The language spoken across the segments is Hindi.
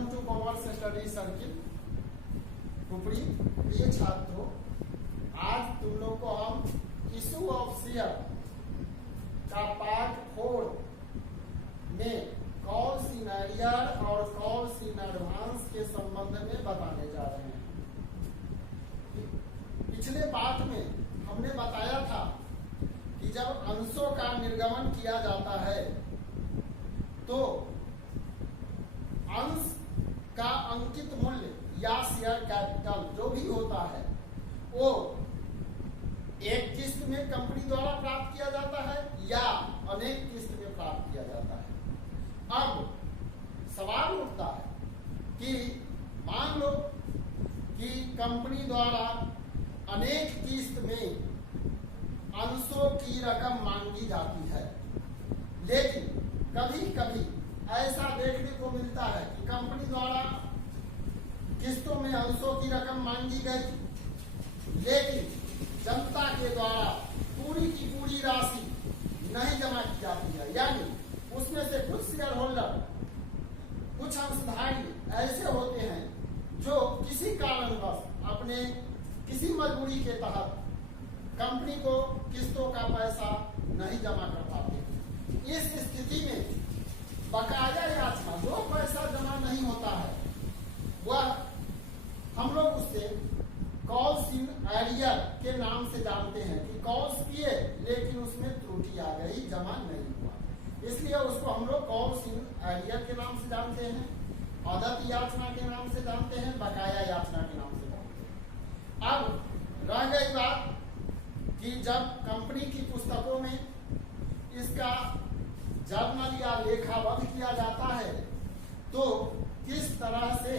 Welcome to commerce study circle कुपड़ी। प्रिय छात्रों, आज तुम लोग को हम इशू ऑफ शेयर का पार्ट 4 में कॉल इन एरियर और कॉल इन एडवांस के संबंध में बताने जा रहे हैं। पिछले पार्ट में हमने बताया था कि जब अंशों का निर्गमन किया जाता है तो अंश का अंकित मूल्य या शेयर कैपिटल जो भी होता है वो एक किस्त में कंपनी द्वारा प्राप्त किया जाता है या अनेक किस्त में प्राप्त किया जाता है। अब सवाल उठता है कि मान लो कि कंपनी द्वारा अनेक किस्त में अंशों की रकम मांगी जाती है, लेकिन कभी कभी ऐसा देखने को मिलता है कि कंपनी द्वारा किस्तों में अंशों की रकम मांगी गई, लेकिन जनता के द्वारा पूरी की पूरी राशि नहीं जमा की जाती है। यानी उसमें से कुछ शेयर होल्डर, कुछ अंशधारी ऐसे होते हैं जो किसी कारणवश अपने किसी मजबूरी के तहत कंपनी को किस्तों का पैसा नहीं जमा कर पाते। इस स्थिति में बकाया याचना, जो पैसा जमा नहीं होता है वह हम लोग उससे कॉल्स इन एरियर के नाम से जानते हैं कि कॉल्स किए लेकिन उसमें त्रुटि आ गई, जमा नहीं हुआ, इसलिए उसको हम लोग कॉल्स इन एरियर के नाम से जानते हैं, अदत याचना के नाम से जानते हैं, बकाया याचना के नाम से जानते हैं। अब रह गई बात कि जब कंपनी की पुस्तकों में इसका जर्नल या लेखाबद्ध किया जाता है तो किस तरह से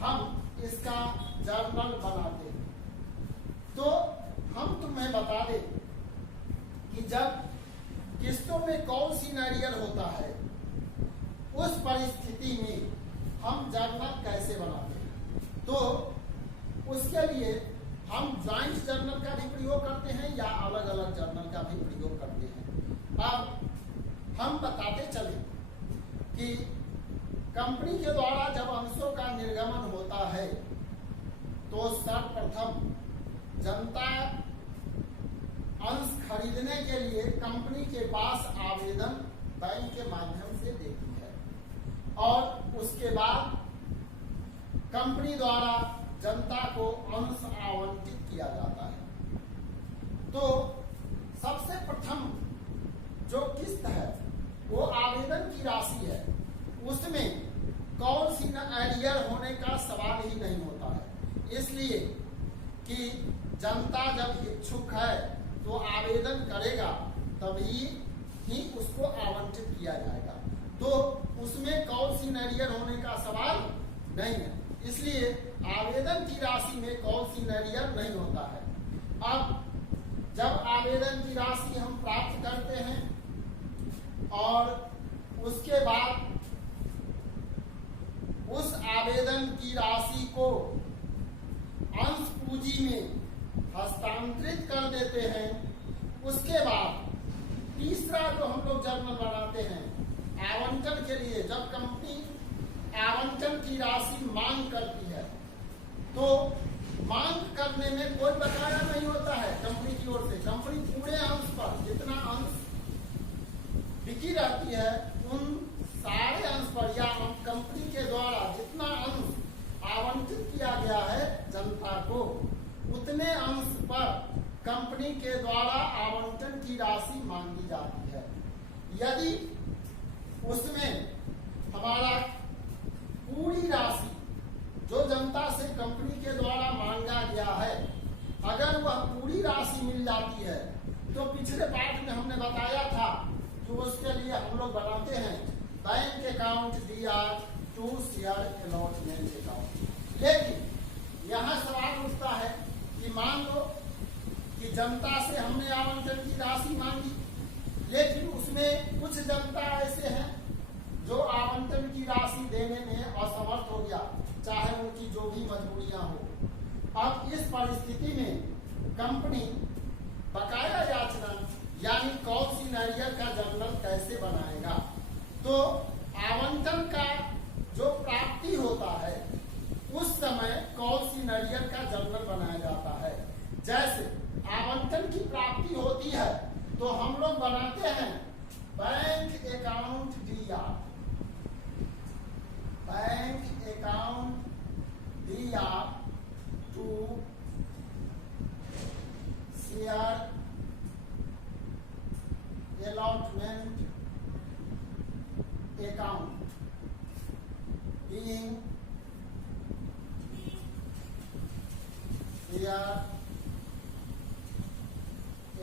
हम इसका जर्नल बनाते हैं, तो हम तुम्हें बता दें कि जब किस्तों में कॉल इन एरियर होता है उस परिस्थिति में हम जर्नल कैसे बनाते हैं। तो उसके लिए हम ज्वाइंट जर्नल का भी प्रयोग करते हैं या अलग अलग जर्नल का भी प्रयोग करते हैं। अब हम बताते चले कि कंपनी के द्वारा जब अंशों का निर्गमन होता है तो सर्वप्रथम जनता अंश खरीदने के लिए कंपनी के पास आवेदन बैंक के माध्यम से देती है और उसके बाद कंपनी द्वारा जनता को अंश आवंटित किया जाता है। तो सबसे प्रथम जो किस्त है वो आवेदन की राशि है, उसमें कॉल इन एरियर होने का सवाल ही नहीं होता है, इसलिए कि जनता जब इच्छुक है तो आवेदन करेगा तभी ही उसको आवंटित किया जाएगा, तो उसमें कॉल इन एरियर होने का सवाल नहीं है, इसलिए आवेदन की राशि में कॉल इन एरियर नहीं होता है। अब जब आवेदन की राशि हम प्राप्त करते हैं और उसके बाद उस आवेदन की राशि को अंश पूंजी में हस्तांतरित कर देते हैं, उसके बाद तीसरा जो हम लोग जर्नल बनाते हैं आवंटन के लिए, जब कंपनी आवंटन की राशि मांग करती है तो मांग करने में कोई बकाया नहीं होता है कंपनी की ओर से। कंपनी पूरे अंश पर जितना अंश बिकी रहती है उन सारे अंश पर या कंपनी के द्वारा जितना अंश आवंटित किया गया है जनता को, उतने अंश पर कंपनी के द्वारा आवंटन की राशि मांगी जाती है। यदि उसमें हमारा पूरी राशि जो जनता से कंपनी के द्वारा मांगा गया है, अगर वह पूरी राशि मिल जाती है तो पिछले पाठ में हमने बताया था कि उसके लिए हम लोग बनाते हैं bank account DR to share allotment account. लेकिन यहाँ सवाल उठता है कि मान लो कि जनता से हमने आवंटन की राशि मांगी, लेकिन उसमें कुछ जनता ऐसे हैं जो आवंटन की राशि देने में असमर्थ हो गया, चाहे उनकी जो भी मजबूरियां हो। अब इस परिस्थिति में कंपनी बकाया याचना यानी कॉल इन एरियर का जर्नल कैसे बनाएगा। तो आवंटन का जो प्राप्ति हो होता है उस समय कॉल सीनरियर का जर्नल बनाया जाता है। जैसे आवंटन की प्राप्ति होती है तो हम लोग बनाते हैं bank account DR, bank account DR to share allotment account being share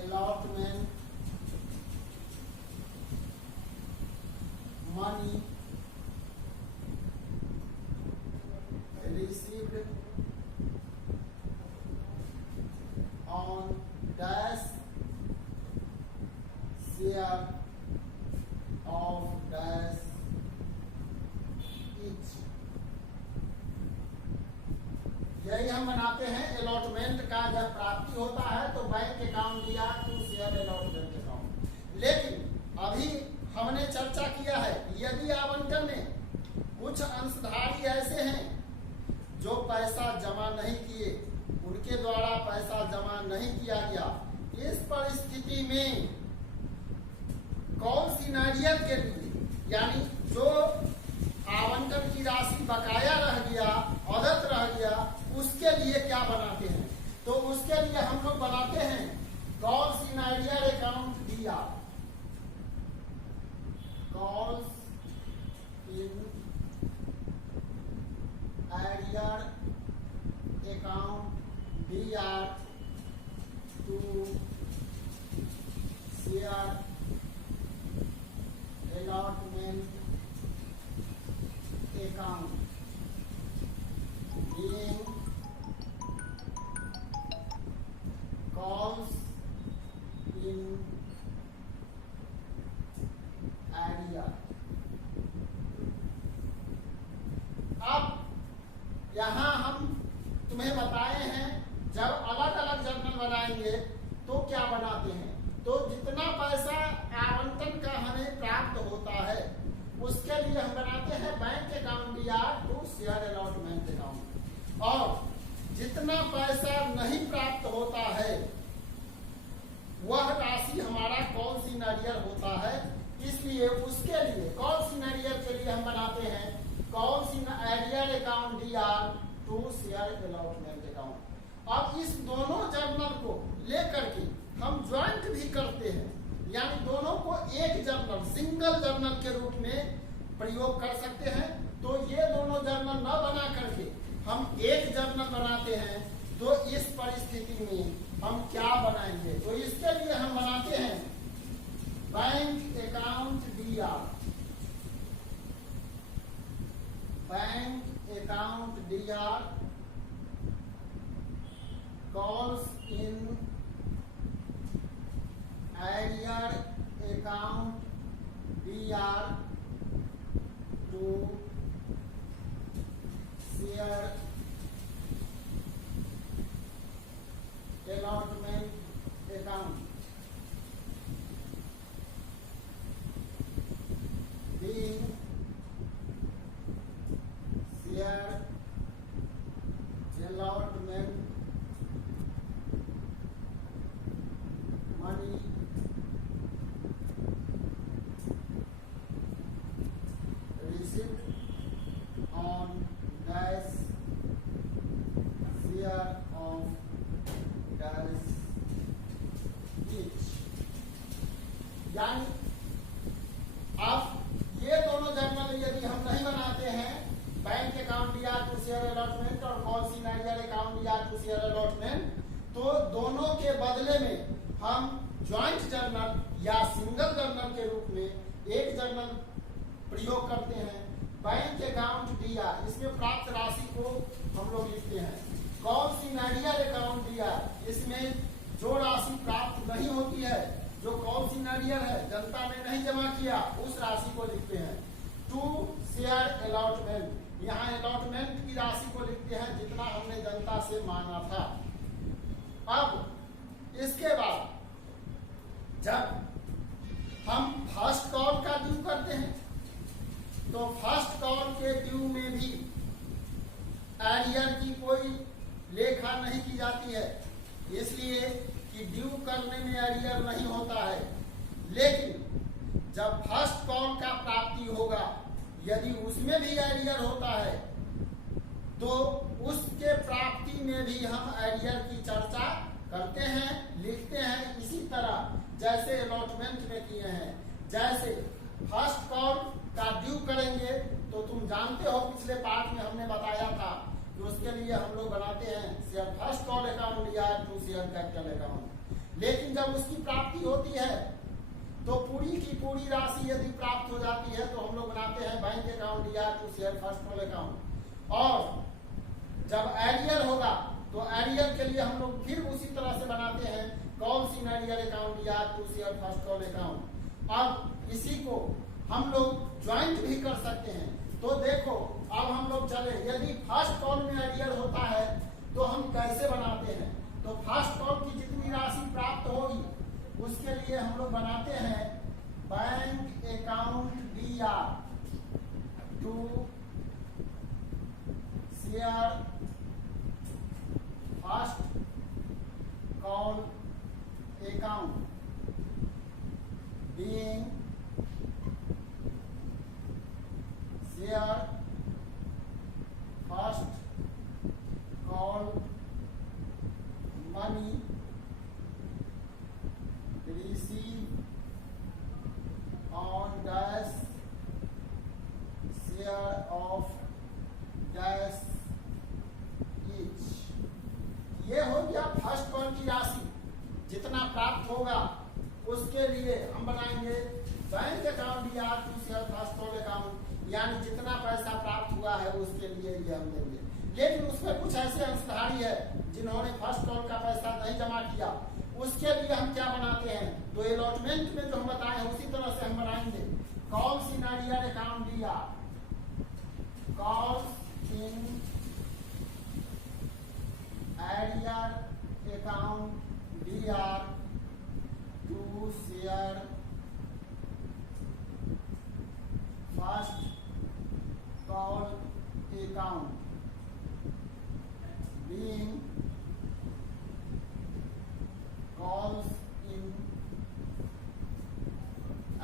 allotment money received on dash share of dash each। यही हम बनाते हैं अलॉटमेंट का। जब प्राप्ति होता है तो बैंक अकाउंट दिया टू शेयर अलॉटमेंट अकाउंट। लेकिन अभी हमने चर्चा किया है यदि आवंटन में कुछ अंशधारी ऐसे हैं जो पैसा जमा नहीं किए, उनके द्वारा पैसा जमा नहीं किया गया, इस परिस्थिति में कॉल सीनरियर के लिए यानी जो आवंटन की राशि बकाया रह गया, अदत रह गया, उसके लिए क्या बनाते हैं? तो उसके लिए हम लोग बनाते हैं कॉल सीनरियर अकाउंट दिया, calls in arrear account DR to share allotment account being calls in area। अब यहां हम तुम्हें बताए हैं जब अलग अलग जर्नल बनाएंगे तो क्या बनाते हैं। तो जितना पैसा आवंटन का हमें प्राप्त होता है उसके लिए हम बनाते हैं bank account DR to share allotment account, और जितना पैसा नहीं प्राप्त होता है वह राशि हमारा कॉल सीनरियर होता है। इसलिए उसके लिए कॉल सीनरियर के लिए हम बनाते हैं call सीनरियर account DR to share allotment account. अब इस दोनों जर्नल को लेकर के हम ज्वाइंट भी करते हैं, यानी दोनों को एक जर्नल सिंगल जर्नल के रूप में प्रयोग कर सकते हैं। तो ये दोनों जर्नल न बना करके हम एक जर्नल बनाते हैं। तो इस परिस्थिति में हम क्या बनाएंगे? तो इसके लिए हम बनाते हैं bank account DR, bank account DR calls in arrear account DR to share allotment account being share allotment money received on dash share of dash each। यानी अब ये दोनों जर्नल यदि हम नहीं बनाते हैं bank account DR to share allotment और call सीनरियर account DR to share allotment, तो दोनों के बदले में हम ज्वाइंट जर्नल या सिंगल जर्नल के रूप में एक जर्नल प्रयोग करते हैं बैंक अकाउंट डीआर। इसमें प्राप्त राशि को हम लोग लिखते हैं कॉल सीनरियर अकाउंट डीआर। इसमें जो राशि प्राप्त नहीं होती है, जो कॉल सीनरियर है, जनता ने नहीं जमा किया, उस राशि को लिखते हैं टू शेयर अलॉटमेंट। यहाँ अलॉटमेंट की राशि को लिखते हैं जितना हमने जनता से मांगा था। अब इसके बाद जब हम फर्स्ट कॉल का ड्यू करते हैं तो फर्स्ट कॉल के ड्यू में भी एरियर की कोई लेखा नहीं की जाती है, इसलिए कि ड्यू करने में एरियर नहीं होता है। लेकिन जब फर्स्ट कॉल का प्राप्ति होगा, यदि उसमें भी एरियर होता है तो उसके प्राप्ति में भी हम एरियर की चर्चा करते हैं, लिखते हैं, इसी तरह जैसे अलॉटमेंट में किए हैं। जैसे फर्स्ट कॉल का ड्यू करेंगे तो तुम जानते हो पिछले पार्ट में हमने बताया था कि उसके लिए हम लोग बनाते हैं शेयर फर्स्ट कॉल अकाउंट या टू शेयर कैपिटल अकाउंट। लेकिन जब उसकी प्राप्ति होती है तो पूरी की पूरी राशि यदि प्राप्त हो जाती है तो हम लोग बनाते हैं बैंक अकाउंट या to share first call account. और जब एरियर होगा तो एरियर के लिए हम लोग फिर उसी तरह से बनाते हैं कॉल इन एरियर अकाउंट या to share first call account. अब इसी को हम लोग ज्वाइंट भी कर सकते हैं। तो देखो अब हम लोग चले, यदि फर्स्ट कॉल में एरियर होता है तो हम कैसे बनाते हैं। तो फर्स्ट कॉल की जितनी राशि प्राप्त होगी उसके लिए हम लोग बनाते हैं bank account BR to share first call account being share first call money receive on dash share of dash each। ये हो गया फर्स्ट कॉल की राशि, जितना प्राप्त होगा उसके लिए हम बनाएंगे बैंक अकाउंट या to share first call account, यानी जितना पैसा प्राप्त हुआ है उसके लिए ये हम देंगे। लेकिन उसमें कुछ ऐसे अंशधारी है जिन्होंने फर्स्ट कॉल का पैसा नहीं जमा किया, उसके लिए हम क्या बनाते हैं। तो अलॉटमेंट में जो हम बताए हैं उसी तरह से हम बनाएंगे calls in arrear account BR, calls in arrear account BR to share first call account being calls in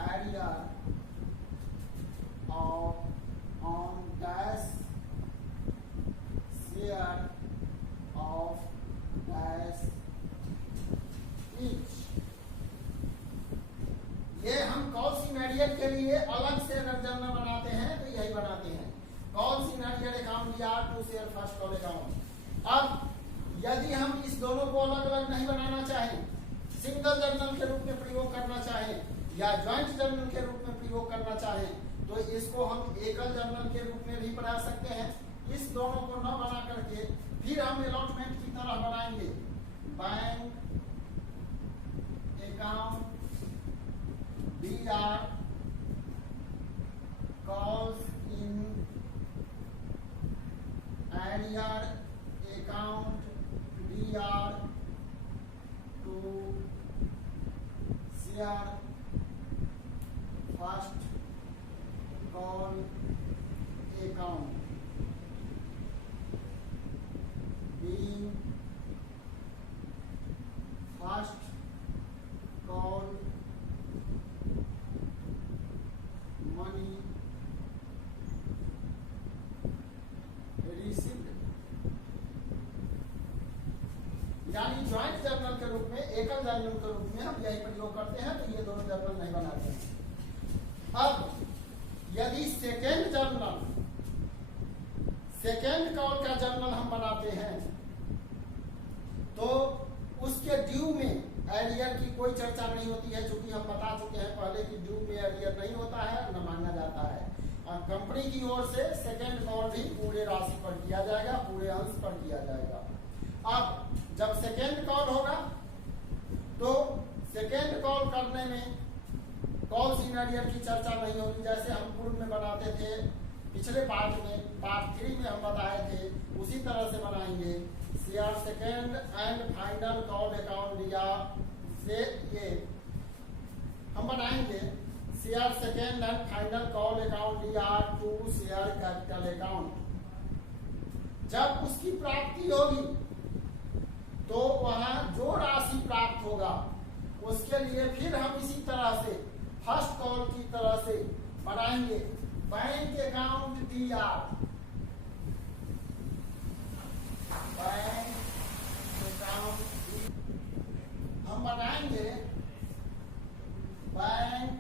area of on dash share of dash each। ये हम कॉल्स इन एरियर के लिए अलग से अगर जर्नल बनाते हैं तो यही बनाते हैं कॉल्स इन एरियर अकाउंट या to share first call account. अब यदि हम इस दोनों को अलग अलग नहीं बनाना चाहें, सिंगल जर्नल के रूप में प्रयोग करना चाहें या ज्वाइंट जर्नल के रूप में प्रयोग करना चाहें, तो इसको हम एकल जर्नल के रूप में भी बना सकते हैं। इस दोनों को न बना करके फिर हम अलॉटमेंट की तरह बनाएंगे bank account BR calls in arrear account BR to share first call account being first call money received. यानी ज्वाइंट जर्नल के रूप में, एकल जर्नल के रूप में हम यही प्रयोग करते हैं, तो ये दोनों जर्नल नहीं बनाते हैं। अब यदि सेकेंड जर्नल, सेकेंड कॉल का जर्नल हम बनाते हैं तो उसके ड्यू में एरियर की कोई चर्चा नहीं होती है, क्योंकि हम बता चुके हैं पहले कि ड्यू में एरियर नहीं होता है, न मांगा जाता है। और कंपनी की ओर से सेकेंड कॉल भी पूरे राशि पर किया जाएगा, पूरे अंश पर किया जाएगा। अब जब सेकेंड कॉल होगा तो सेकेंड कॉल करने में कॉल्स इन एरियर की चर्चा नहीं होगी। जैसे हम पूर्व में बनाते थे, पिछले पार्ट में, पार्ट 3 में हम बताए थे, उसी तरह से बनाएंगे share second and final call account या से ये हम बनाएंगे share second and final call account या टू शेयर कैपिटल अकाउंट। जब उसकी प्राप्ति होगी तो वहां जो राशि प्राप्त होगा उसके लिए फिर हम इसी तरह से फर्स्ट कॉल की तरह से बनाएंगे bank account DR, bank account हम बनाएंगे bank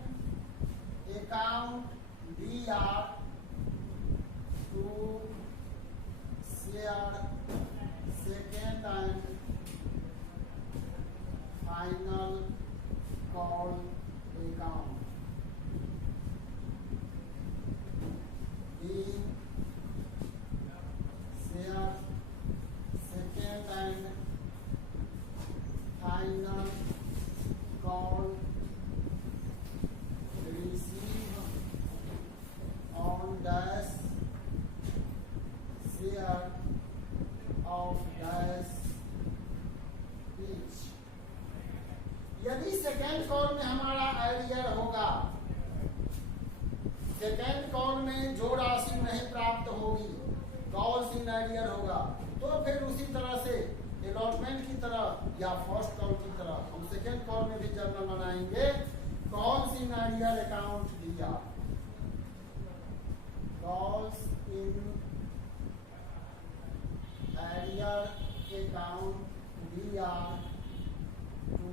account DR to share second and final call account being share second and final call receive on dash share of dash each। यदि सेकेंड कॉल में हमारा आइडियर होगा, सेकेंड कॉल में जो राशि नहीं प्राप्त होगी कॉल्स इन आइडियर होगा, तो फिर उसी तरह से अलॉटमेंट की तरह या फर्स्ट कॉल की तरह हम सेकेंड कॉल में भी जर्नल बनाएंगे calls in arrear account DR, calls in arrear account DR to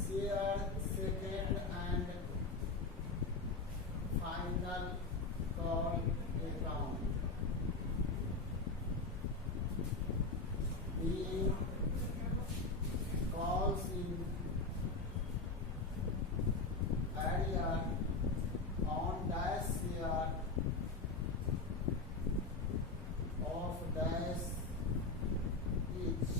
share second and final call account being calls in area on dash share of dash each।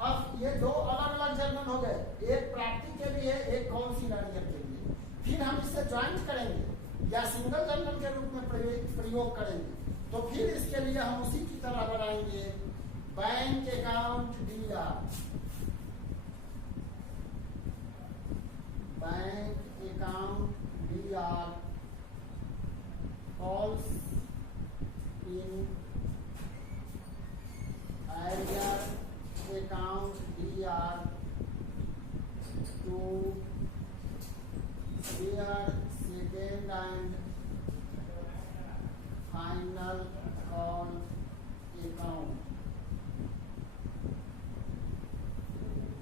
अब ये दो अलग अलग जर्नल हो गए, एक प्राप्ति के लिए एक कॉल सिनेरियो के लिए। फिर हम इससे ज्वाइंट करेंगे या सिंगल जर्नल के रूप में प्रयोग करेंगे, तो फिर इसके लिए हम उसी की तरह बनाएंगे bank account DR, bank account DR calls in arrear account DR to share second and final call account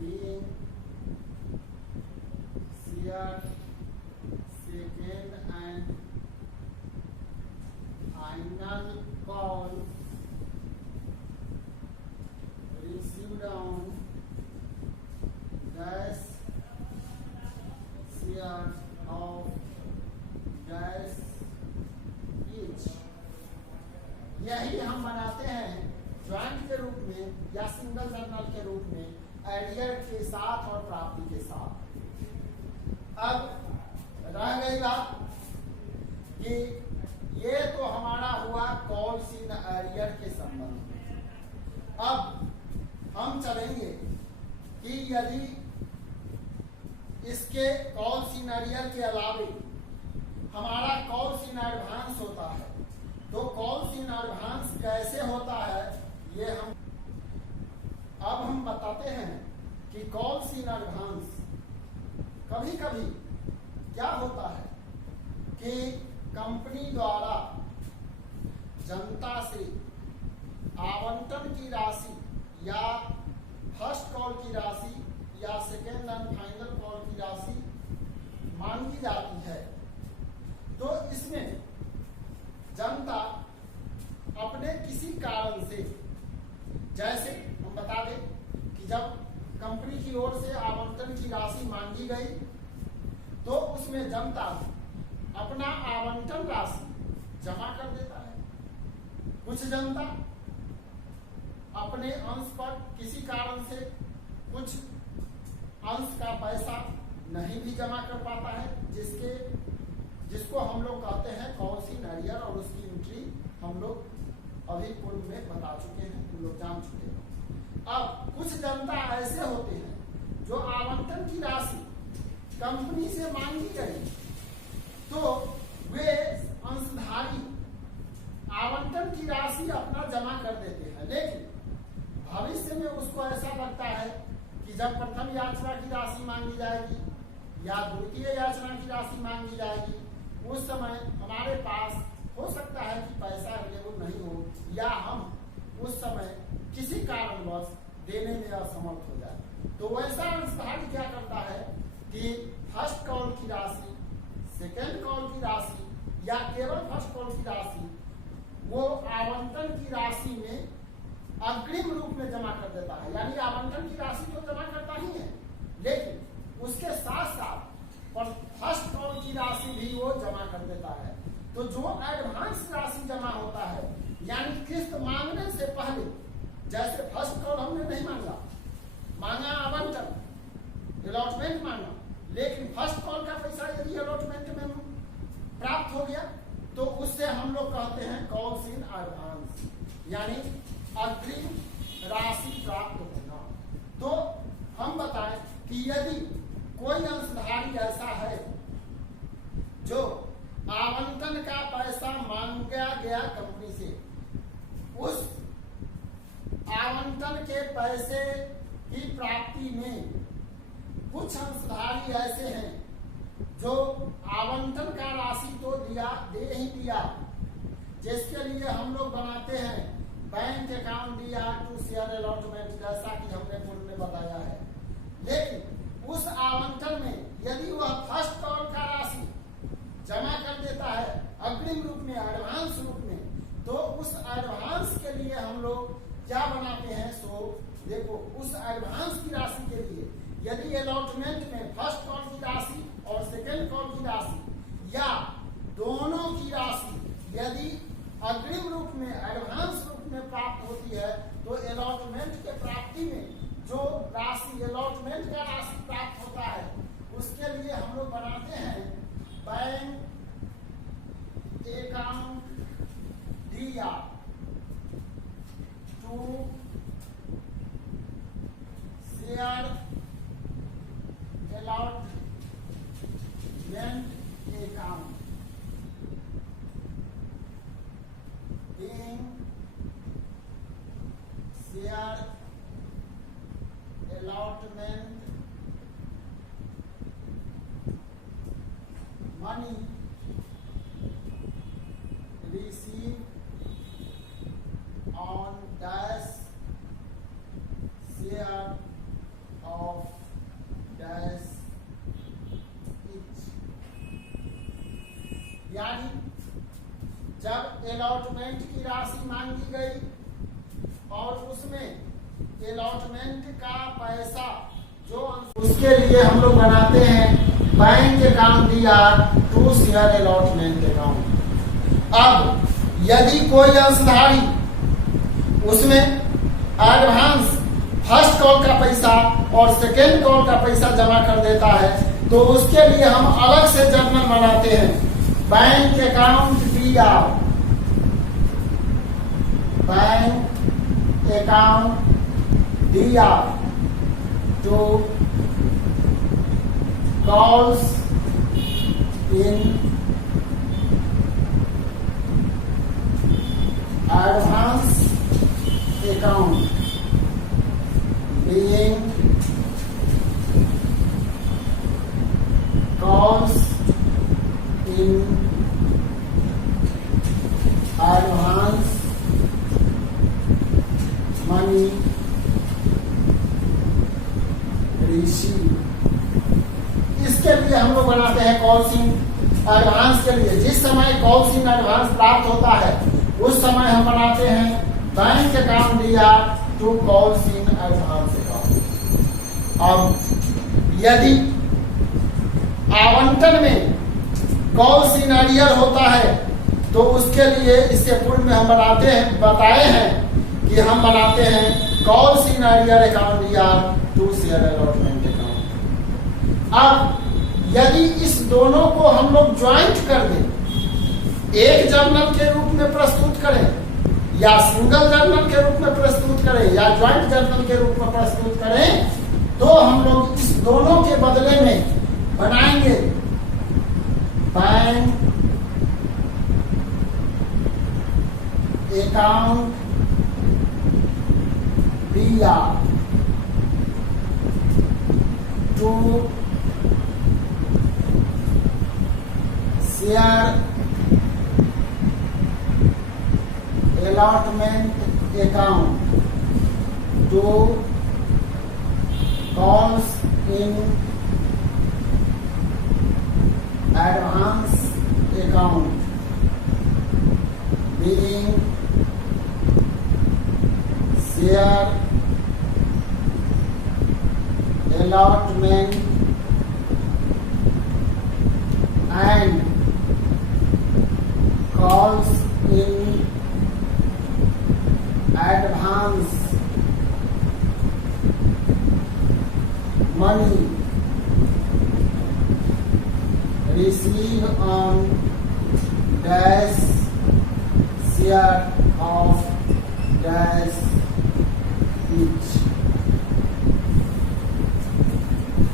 being share second and final call received on dash share of dash each। यही हम बनाते हैं ज्वाइंट के रूप में या सिंगल जर्नल के रूप में आइडियर के साथ और प्राप्ति के साथ। अब रह गई बात कि ये तो हमारा हुआ कॉल्स इन आइडियर के संबंध में। अब हम चलेंगे कि यदि इसके कॉल्स इन आइडियर के अलावे हमारा कॉल्स इन एडवांस होता है, तो कॉल्स इन एडवांस कैसे होता है ये हम बताते हैं कि कॉल्स इन एडवांस कभी कभी क्या होता है कि कंपनी द्वारा जनता से आवंटन की राशि या फर्स्ट कॉल की राशि या सेकेंड एंड फाइनल कॉल की राशि मांगी जाती है। तो इसमें जनता अपने किसी कारण से, जैसे हम बता दें कि जब कंपनी की ओर से आवंटन की राशि मांगी गई तो उसमें जनता अपना आवंटन राशि जमा कर देता है। कुछ जनता अपने अंश पर किसी कारण से कुछ अंश का पैसा नहीं भी जमा कर पाता है, जिसको हम लोग कहते हैं कॉल्स इन आइडियर, और उसकी एंट्री हम लोग अभी पूर्व में बता चुके हैं, हम लोग जान चुके हैं। अब कुछ जनता ऐसे होते हैं जो आवंटन की राशि कंपनी से मांगी गई तो वे अंशधारी आवंटन की याचना की राशि मांगी जाएगी या द्वितीय याचना की राशि मांगी जाएगी, उस समय हमारे पास हो सकता है कि पैसा अवेलेबल नहीं हो या हम उस समय किसी कारणवश देने में असमर्थ हो जाए। तो वैसा अंशधारी क्या करता है कि फर्स्ट कॉल की राशि, सेकेंड कॉल की राशि या केवल फर्स्ट कॉल की राशि वो आवंटन की राशि में अग्रिम रूप में जमा कर देता है। यानी आवंटन की राशि तो जमा करता ही है, लेकिन उसके साथ साथ फर्स्ट कॉल की राशि भी वो जमा कर देता है। तो जो एडवांस राशि जमा होता है, यानी किस्त मांगने से पहले, जैसे फर्स्ट कॉल हमने नहीं मांगा आवंटन, अलॉटमेंट मांगा, लेकिन फर्स्ट कॉल का पैसा यदि अलॉटमेंट में प्राप्त हो गया तो उससे हम लोग कहते हैं कॉल्स इन एडवांस, यानी अग्रिम राशि प्राप्त होना। तो हम बताएं कि यदि कोई अंशधारी ऐसा है जो आवंटन का पैसा मांगा गया कंपनी से, उस आवंटन के पैसे की प्राप्ति में कुछ अंशधारी ऐसे हैं जो आवंटन का राशि तो दे ही दिया, जिसके लिए हम लोग बनाते हैं बैंक अकाउंट दिया टू शेयर अलॉटमेंट, जैसा कि हमने पूर्व में बताया है। लेकिन उस आवंटन में यदि वह फर्स्ट कॉल का राशि जमा कर देता है अग्रिम रूप में, एडवांस रूप में, तो उस एडवांस के लिए हम लोग क्या बनाते हैं, सो देखो उस एडवांस की राशि के लिए यदि अलॉटमेंट में फर्स्ट कॉल की राशि और सेकेंड कॉल की राशि या दोनों की राशि यदि अग्रिम रूप में, एडवांस रूप में प्राप्त होती है, तो अलॉटमेंट के प्राप्ति में जो राशि, अलॉटमेंट का राशि प्राप्त होता है, उसके लिए हम लोग बनाते हैं बैंक अकाउंट दिया to share allotment account being share allotment money received on dash share of dash each। यानी जब अलॉटमेंट की राशि मांगी गई और उसमें अलॉटमेंट का पैसा जो, उसके लिए हम लोग बनाते हैं बैंक अकाउंट दिया टू शेयर अलॉटमेंट अकाउंट। अब यदि कोई अंशधारी उसमें एडवांस फर्स्ट कॉल का पैसा और सेकेंड कॉल का पैसा जमा कर देता है, तो उसके लिए हम अलग से जर्नल बनाते हैं बैंक अकाउंट दिया, बैंक अकाउंट दिया to calls in advance account being calls in advance money received। इसके लिए हम लोग बनाते हैं कॉल्स इन एडवांस के लिए। जिस समय कॉल्स इन एडवांस प्राप्त होता है उस समय हम बनाते हैं बैंक अकाउंट दिया to calls in advance account. अब यदि आवंटन में कॉल्स इन अरियर होता है तो उसके लिए इससे पूर्व में हम बताए हैं कि हम बनाते हैं कॉल्स इन अरियर अकाउंट या टू शेयर अलॉटमेंट अकाउंट। अब यदि इस दोनों को हम लोग ज्वाइंट कर दें, एक जर्नल के रूप में प्रस्तुत करें या सिंगल जर्नल के रूप में प्रस्तुत करें या ज्वाइंट जर्नल के रूप में प्रस्तुत करें, तो हम लोग इस दोनों के बदले में बनाएंगे बैंक अकाउंट दिया to share allotment account to calls in advance account being share allotment and calls in advance money receive on dash share of dash each।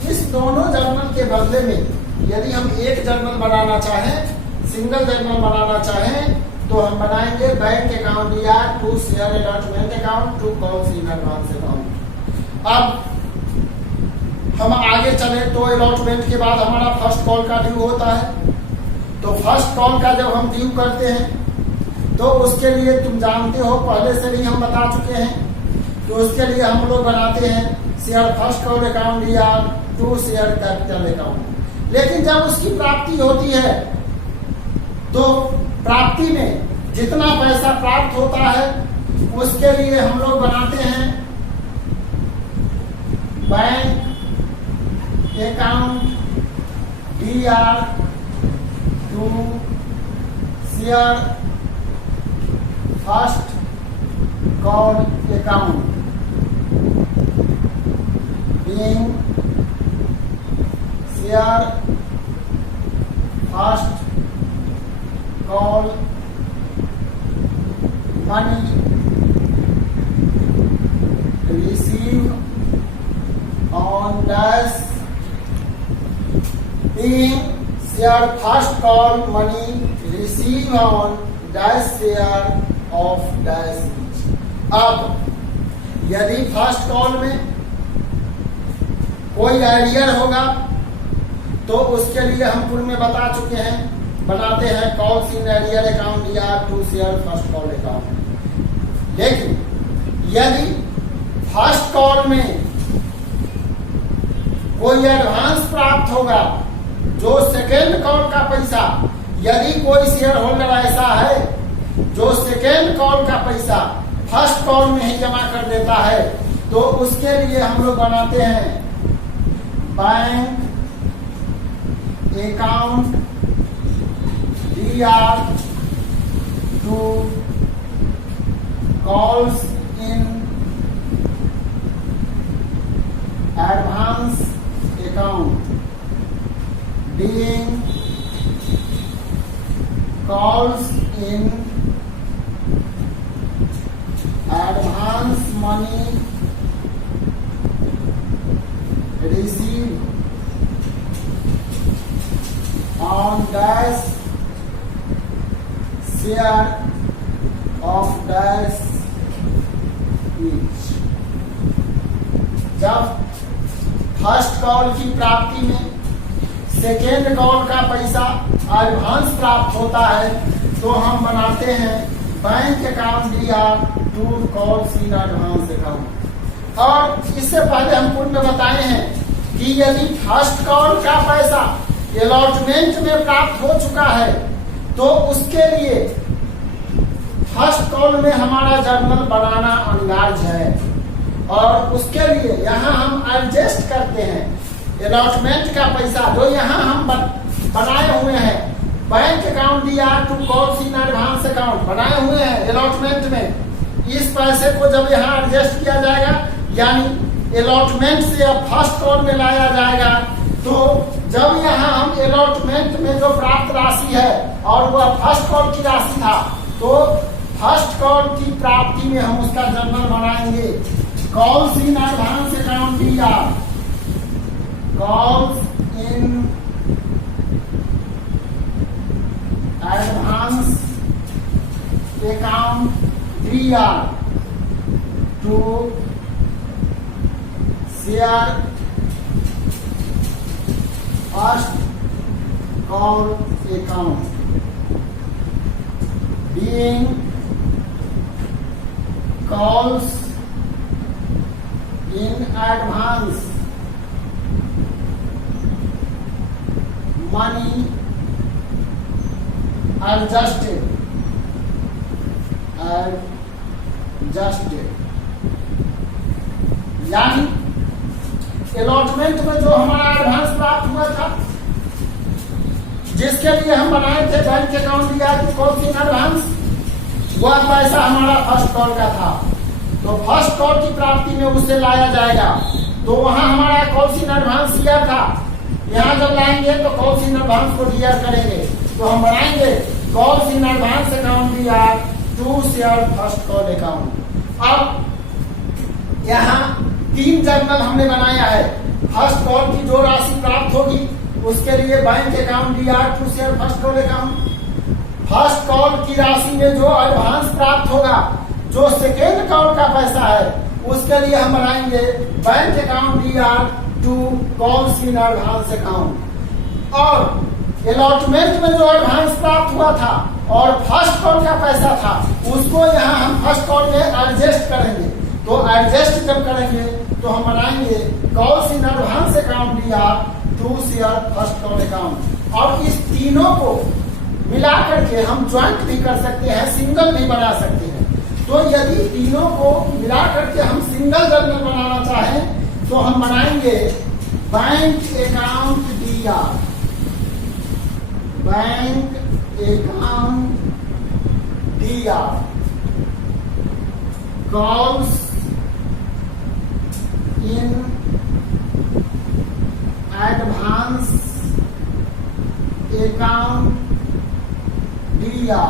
इस दोनों जर्नल के बदले में यदि हम एक जर्नल बनाना चाहें, सिंगल जर्नल बनाना चाहें, तो हम बनाएंगे बैंक अकाउंट या to share allotment account to calls in advance account. अब हम आगे चले तो अलॉटमेंट के बाद हमारा फर्स्ट कॉल का ड्यू होता है। तो फर्स्ट कॉल का जब हम ड्यू करते हैं तो उसके लिए तुम जानते हो, पहले से भी हम बता चुके हैं, तो उसके लिए हम लोग बनाते हैं शेयर फर्स्ट कॉल अकाउंट या टू शेयर कैपिटल अकाउंट। लेकिन जब उसकी प्राप्ति होती है तो प्राप्ति में जितना पैसा प्राप्त होता है उसके लिए हम लोग बनाते हैं bank account DR to share first call account being share first call money receive on dash being share first call money receive on dash share of dash each। अब यदि फर्स्ट कॉल में कोई एरियर होगा तो उसके लिए हम पूर्व में बता चुके हैं, बनाते हैं कॉल्स इन एरियर अकाउंट या to share first call account. लेकिन यदि फर्स्ट कॉल में कोई एडवांस प्राप्त होगा, जो सेकेंड कॉल का पैसा, यदि कोई शेयर होल्डर ऐसा है जो सेकेंड कॉल का पैसा फर्स्ट कॉल में ही जमा कर देता है, तो उसके लिए हम लोग बनाते हैं bank account DR to calls in advance account being calls in advance money received on dash share of dash each। जब फर्स्ट कॉल की प्राप्ति में सेकेंड कॉल का पैसा एडवांस प्राप्त होता है तो हम बनाते हैं bank account DR to calls in advance account. और इससे पहले हम पूर्व में बताए हैं कि यदि फर्स्ट कॉल का पैसा अलॉटमेंट में प्राप्त हो चुका है तो उसके लिए फर्स्ट कॉल में हमारा जर्नल बनाना अनिवार्य है। और उसके लिए यहाँ हम एडजस्ट करते हैं अलॉटमेंट का पैसा जो यहाँ हम बनाए हुए हैं, bank account DR to calls in advance account बनाए हुए हैं अलॉटमेंट में। इस पैसे को जब यहाँ एडजस्ट किया जाएगा, यानी अलॉटमेंट से अब फर्स्ट कॉल में लाया जाएगा, तो जब यहाँ हम अलॉटमेंट में जो प्राप्त राशि है और वह फर्स्ट कॉल की राशि था, तो फर्स्ट कॉल की प्राप्ति में हम उसका जर्नल बनाएंगे calls in advance account DR calls in advance account DR to share first call account being calls in advance money adjusted यानी अलॉटमेंट में जो हमारा एडवांस प्राप्त हुआ था, जिसके लिए हम बनाए थे बैंक अकाउंट दिया कॉल इन एडवांस, वह पैसा हमारा फर्स्ट कॉल का था। तो फर्स्ट कॉल की प्राप्ति में उसे लाया जाएगा। तो वहां हमारा कॉल इन एडवांस दिया था, यहाँ जब लाएंगे तो कॉल इन एडवांस को डियर करेंगे। तो हम बनाएंगे कॉल इन एडवांस अकाउंट दिया to share first call account. अब यहाँ 3 जर्नल हमने बनाया है। फर्स्ट कॉल की जो राशि प्राप्त होगी उसके लिए बैंक अकाउंट दिया to share first call account. First call की राशि में जो एडवांस प्राप्त होगा, जो सेकेंड कॉल का पैसा है, उसके लिए हम बनाएंगे बैंक अकाउंट दिया to calls in advance account. और अलॉटमेंट में जो एडवांस प्राप्त हुआ था और फर्स्ट कॉल का पैसा था, उसको यहाँ हम फर्स्ट कॉल में एडजस्ट करेंगे। तो एडजस्ट जब करेंगे तो हम बनाएंगे कॉल्स इन एडवांस अकाउंट दिया to share first call account. और इस तीनों को मिला करके हम ज्वाइंट भी कर सकते हैं, सिंगल भी बना सकते हैं। तो यदि तीनों को मिला करके हम सिंगल जर्नल बनाना चाहें तो हम बनाएंगे बैंक अकाउंट दिया, बैंक अकाउंट दिया कॉल्स इन एडवांस अकाउंट दिया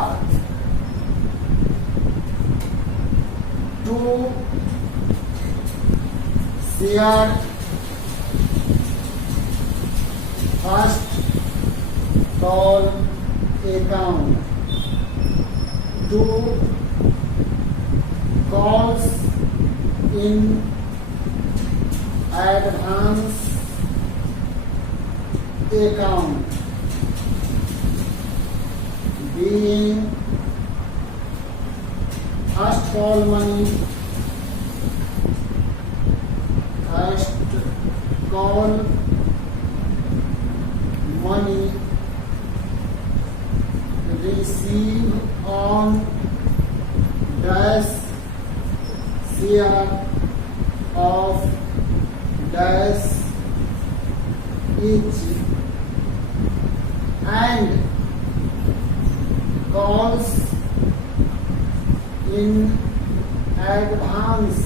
to share first call account, to calls in advance account being first call money, first call money received on dash share of dash each and calls in advance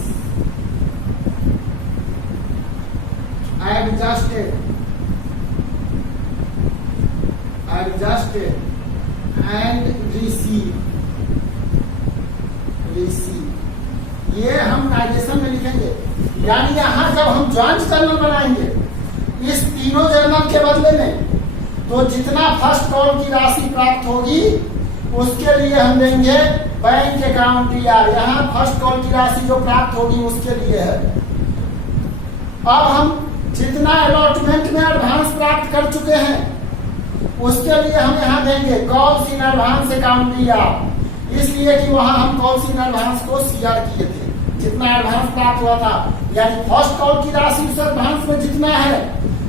adjusted and receive। ये हम नाइजेशन में लिखेंगे। यानी यहां जब हम ज्वाइंट जर्नल बनाएंगे इस तीनों जर्नल के बदले में, तो जितना फर्स्ट कॉल की राशि प्राप्त होगी उसके लिए हम देंगे बैंक अकाउंट दिया। यहाँ फर्स्ट कॉल की राशि जो प्राप्त होगी उसके लिए है। अब हम जितना अलॉटमेंट में एडवांस प्राप्त कर चुके हैं उसके लिए हम यहाँ देंगे कॉल्स इन एडवांस अकाउंट दिया, इसलिए कि वहां हम कॉल्स इन एडवांस को सीआर किए थे, जितना एडवांस प्राप्त हुआ था। यानी फर्स्ट कॉल की राशि उस एडवांस में जितना है,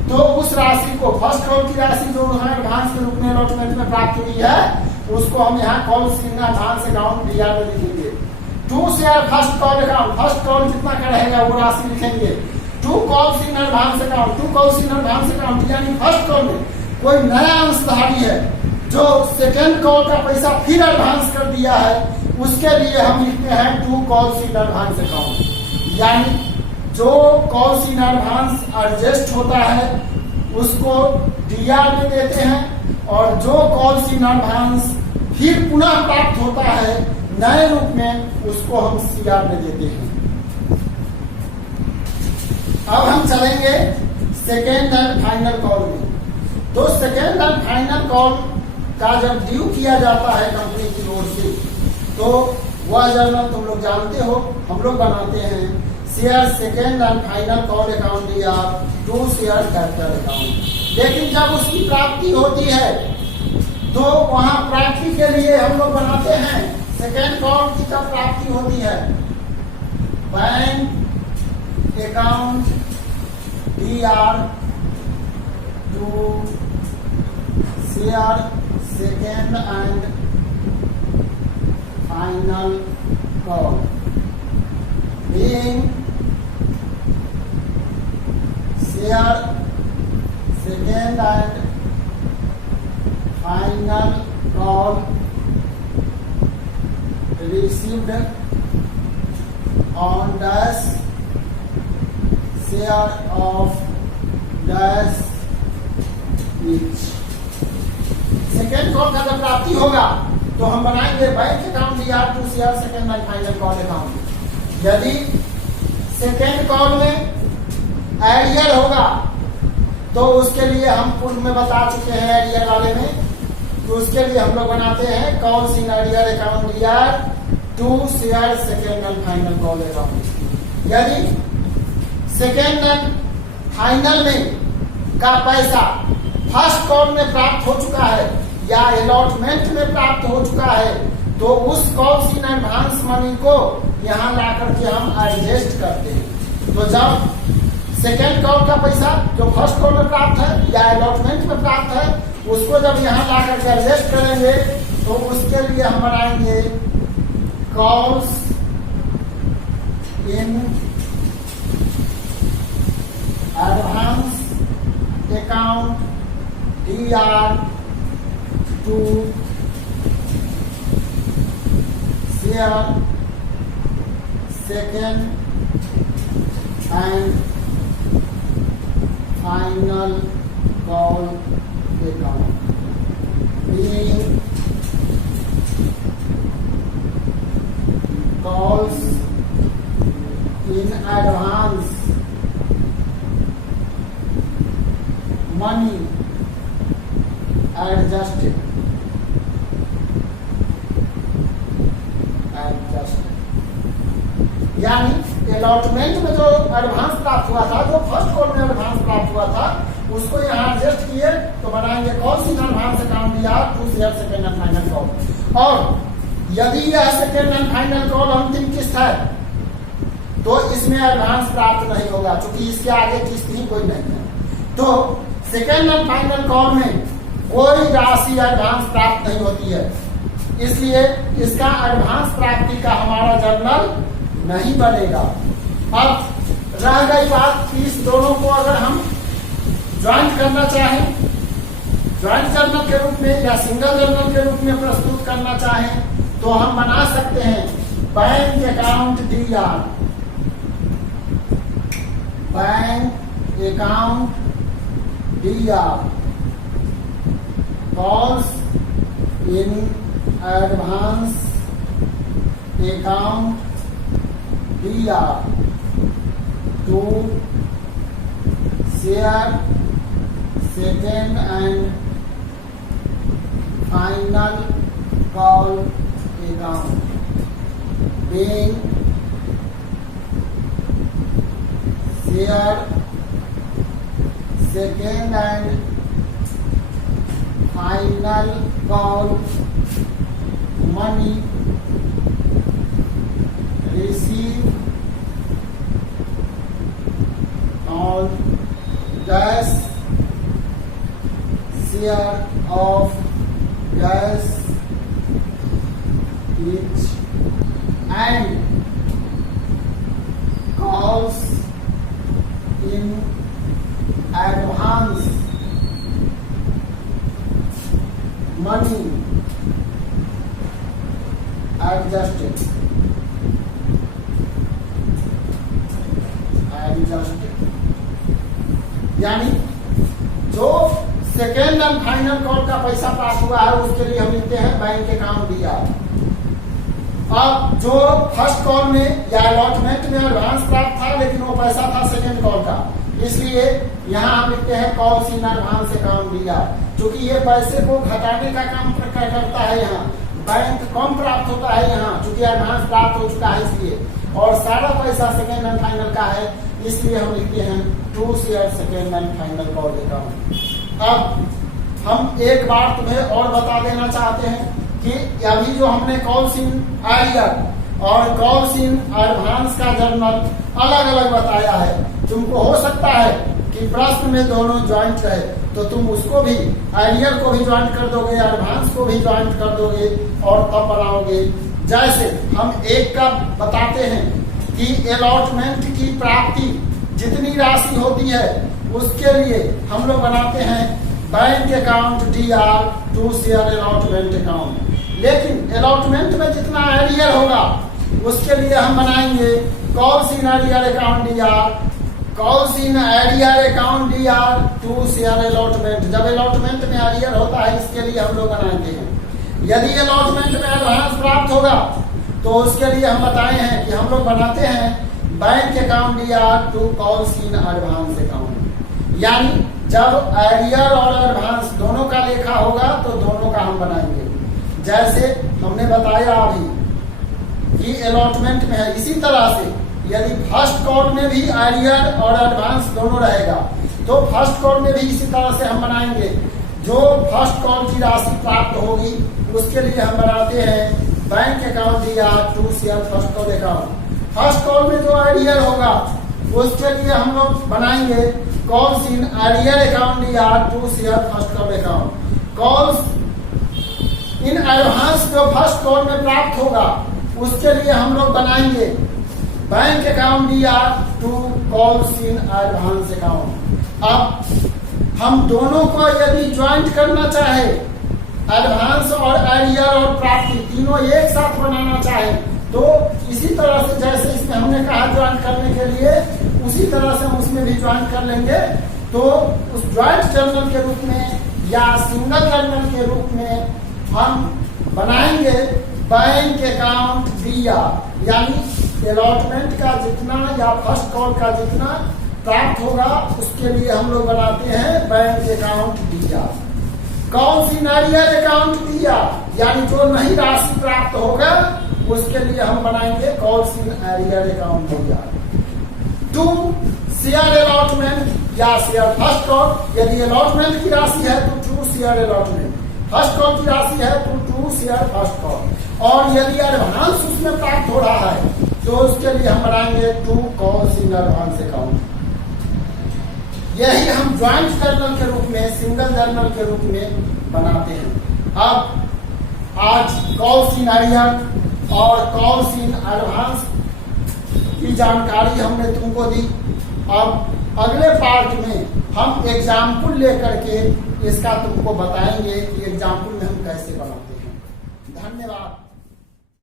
तो उस राशि को फर्स्ट कॉल की राशि जो एडवांस के रूप में अलॉटमेंट में प्राप्त हुई है उसको हम यहाँ कॉल्स इन एडवांस अकाउंट दिया में लिखेंगे। To share first call account, first call जितना का रहेगा वो राशि लिखेंगे। To calls in advance account, to calls in advance account यानी फर्स्ट कॉल में कोई नया अंशधारी है जो सेकेंड कॉल का पैसा फिर एडवांस कर दिया है, उसके लिए हम लिखते हैं to calls in advance account. यानी जो कॉल्स इन एडवांस एडजस्ट होता है उसको डीआर में देते हैं, और जो कॉल्स इन एडवांस फिर पुनः प्राप्त होता है नए रूप में उसको हम सीआर में देते हैं। अब हम चलेंगे सेकेंड एंड फाइनल कॉल में। तो सेकेंड एंड फाइनल कॉल का जब ड्यू किया जाता है कंपनी की ओर से, तो वह जर्नल तुम लोग जानते हो, हम लोग बनाते हैं share second and final call account या टू शेयर कैपिटल अकाउंट। लेकिन जब उसकी प्राप्ति होती है तो वहां प्राप्ति के लिए हम लोग बनाते हैं सेकेंड कॉल की जब प्राप्ति होती है bank account DR to share second and final call being share second and final call received on dash share of dash each। Second call का जब प्राप्ति होगा तो हम बनाएंगे bank account DR to share second and final call account. यदि सेकेंड कॉल में एरियर होगा तो उसके लिए हम पूर्व में बता चुके हैं एरियर वाले में, तो उसके लिए हम लोग बनाते हैं calls in arrear account DR to share second and final call account. यदि सेकेंड एंड फाइनल में का पैसा फर्स्ट कॉल में प्राप्त हो चुका है या अलॉटमेंट में प्राप्त हो चुका है तो उस कॉल्स इन एडवांस मनी को यहाँ ला करके हम एडजस्ट करते हैं। तो जब सेकेंड कॉल का पैसा जो फर्स्ट कॉल में प्राप्त है या अलॉटमेंट में प्राप्त है उसको जब यहाँ ला करके एडजस्ट करेंगे तो उसके लिए हम बनाएंगे calls in advance account DR to share second and final call account being calls in advance money adjusted यानी अलॉटमेंट में जो एडवांस प्राप्त हुआ था, जो फर्स्ट कॉल में एडवांस प्राप्त हुआ था उसको यहाँ एडजस्ट किए तो बनाएंगे calls in advance account DR to share second and final call. और यदि यह सेकेंड एंड फाइनल कॉल अंतिम किस्त है तो इसमें एडवांस प्राप्त नहीं होगा क्योंकि इसके आगे किस्त ही कोई नहीं है। तो सेकेंड एंड फाइनल कॉल में कोई राशि एडवांस प्राप्त नहीं होती है, इसलिए इसका एडवांस प्राप्ति का हमारा जर्नल नहीं बनेगा। अब रह गई बात कि इस दोनों को अगर हम ज्वाइंट करना चाहें, ज्वाइंट जर्नल के रूप में या सिंगल जर्नल के रूप में प्रस्तुत करना चाहें तो हम बना सकते हैं bank account DR, bank account DR, calls in advance account DR to share second and final call account being share second and final call money receive on dash share of dash each and calls in advance money adjusted यानी जो सेकेंड एंड फाइनल कॉल का पैसा प्राप्त हुआ है उसके लिए हम लिखते हैं बैंक अकाउंट DR। अब जो फर्स्ट कॉल में या अलॉटमेंट में एडवांस प्राप्त था लेकिन वो पैसा था सेकेंड कॉल का, इसलिए यहाँ हम लिखते हैं calls in advance account DR। क्योंकि ये पैसे को घटाने का काम करता है, यहाँ बैंक कम प्राप्त होता है यहाँ क्योंकि एडवांस प्राप्त हो चुका है इसलिए, और सारा पैसा सेकेंड एंड फाइनल का है इसलिए हम लिखते हैं to share second and final call account. अब हम एक बार तुम्हें और बता देना चाहते हैं कि अभी जो हमने कॉल्स इन एरियर और कॉल्स इन एडवांस का जर्नल अलग अलग बताया है। तुमको हो सकता है कि प्रश्न में दोनों ज्वाइंट रहे, तो तुम उसको भी एरियर को भी ज्वाइंट कर दोगे, एडवांस को भी ज्वाइंट कर दोगे और तब बनाओगे। जैसे हम एक का बताते हैं कि अलॉटमेंट की प्राप्ति जितनी राशि होती है उसके लिए हम लोग बनाते हैं bank account DR to share allotment account. लेकिन अलॉटमेंट में जितना एरियर होगा उसके लिए हम बनाएंगे calls in arrear account DR, calls in arrear account DR to share allotment. जब अलॉटमेंट में एरियर होता है इसके लिए हम लोग बनाते हैं। यदि अलॉटमेंट में एडवांस प्राप्त होगा तो उसके लिए हम बताए हैं कि हम लोग बनाते हैं bank account DR to calls in advance account. यानी जब एरियर और एडवांस दोनों का लेखा होगा तो दोनों का हम बनाएंगे। जैसे हमने बताया अभी कि अलॉटमेंट में है, इसी तरह से यदि फर्स्ट कॉल में भी एरियर और एडवांस दोनों रहेगा तो फर्स्ट कॉल में भी इसी तरह से हम बनाएंगे। जो फर्स्ट कॉल की राशि प्राप्त होगी उसके लिए हम बनाते हैं bank account DR to share first call account. First call में जो एरियर होगा उसके लिए हम लोग बनाएंगे calls in arrear account DR to share first call account. Calls in advance जो फर्स्ट कॉल में प्राप्त होगा उसके लिए हम लोग बनाएंगे bank account DR to calls in advance account. अब हम दोनों को यदि ज्वाइंट करना चाहे, एडवांस और एरियर और प्राप्ति तीनों एक साथ बनाना चाहे, तो इसी तरह से जैसे इसमें हमने कहा ज्वाइंट करने के लिए उसी तरह से हम उसमें भी ज्वाइंट कर लेंगे। तो उस ज्वाइंट जर्नल के रूप में या सिंगल जर्नल के रूप में हम बनाएंगे बैंक अकाउंट DR, यानी अलॉटमेंट का जितना या फर्स्ट कॉल का जितना प्राप्त होगा उसके लिए हम लोग बनाते हैं bank account DR। Calls in arrear account DR, यानी जो नहीं राशि प्राप्त होगा उसके लिए हम बनाएंगे calls in arrear account DR। To share allotment या शेयर फर्स्ट कॉल, यदि अलॉटमेंट की राशि है तो to share allotment, first call की राशि है तो टू शेयर फर्स्ट कॉल, और यदि एडवांस उसमें प्राप्त हो रहा है तो उसके लिए हम बनाएंगे to calls in advance account. यही हम ज्वाइंट जर्नल के रूप में, सिंगल जर्नल के रूप में बनाते हैं। अब आज कॉल्स इन एरियर और कॉल्स इन एडवांस की जानकारी हमने तुमको दी। अब अगले पार्ट में हम एग्जाम्पल लेकर के इसका तुमको बताएंगे कि एग्जाम्पल में हम कैसे बनाते हैं। धन्यवाद।